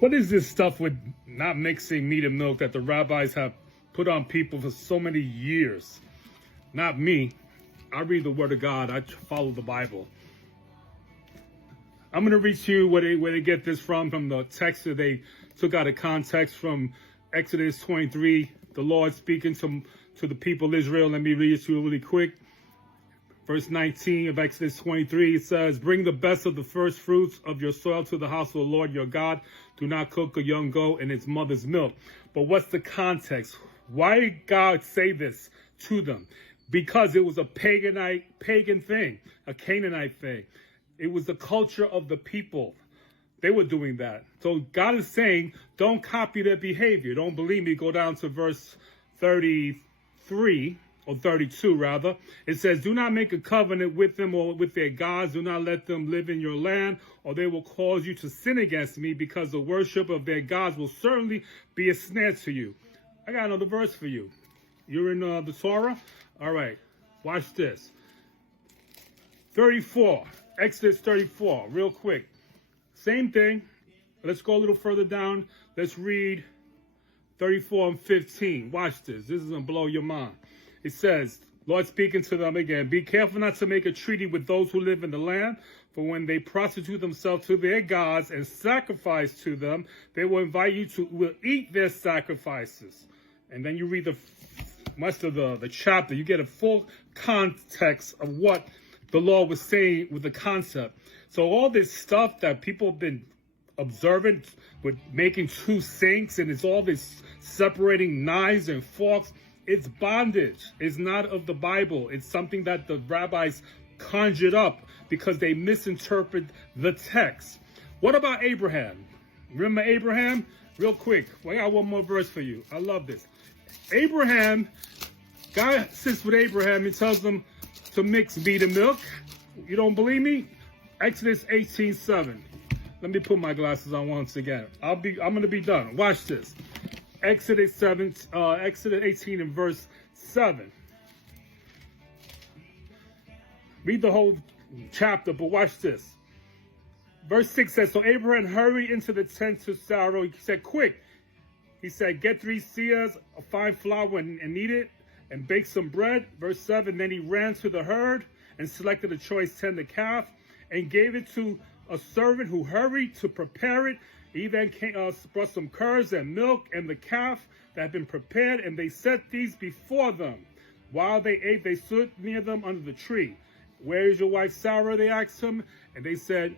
What is this stuff with not mixing meat and milk that the rabbis have put on people for so many years? Not me. I read the Word of God. I follow the Bible. I'm going to read to you where they get this from the text that they took out of context from Exodus 23. The Lord speaking to the people of Israel. Let me read it to you really quick. Verse 19 of Exodus 23, it says, "Bring the best of the first fruits of your soil to the house of the Lord your God. Do not cook a young goat in its mother's milk." But what's the context? Why did God say this to them? Because it was a pagan thing, a Canaanite thing. It was the culture of the people. They were doing that. So God is saying, don't copy their behavior. Don't believe me. Go down to verse 33. Or 32 rather. It says, "Do not make a covenant with them or with their gods. Do not let them live in your land, or they will cause you to sin against me, because the worship of their gods will certainly be a snare to you." I got another verse for you. You're in the Torah? All right. Watch this. 34. Exodus 34. Real quick. Same thing. Let's go a little further down. Let's read 34 and 15. Watch this. This is going to blow your mind. It says, Lord speaking to them again, "Be careful not to make a treaty with those who live in the land, for when they prostitute themselves to their gods and sacrifice to them, they will invite you to will eat their sacrifices." And then you read the rest of the chapter. You get a full context of what the Lord was saying with the concept. So all this stuff that people have been observant with making two sinks, and it's all this separating knives and forks. It's bondage. It's not of the Bible. It's something that the rabbis conjured up because they misinterpret the text. What about Abraham? Remember Abraham? Real quick. I got one more verse for you. I love this. Abraham, God sits with Abraham and tells them to mix meat and milk. You don't believe me? Exodus 18:7. Let me put my glasses on once again. I'm going to be done. Watch this. Exodus 18 and verse 7. Read the whole chapter, but watch this. Verse 6 says, "So Abraham hurried into the tent to Sarah." He said, "Quick." He said, "Get 3 seahs of fine flour and knead it, and bake some bread." Verse 7, "Then he ran to the herd and selected a choice tender calf and gave it to a servant who hurried to prepare it. He then brought some curds and milk and the calf that had been prepared, and they set these before them. While they ate, they stood near them under the tree. 'Where is your wife Sarah?' they asked him. And they said,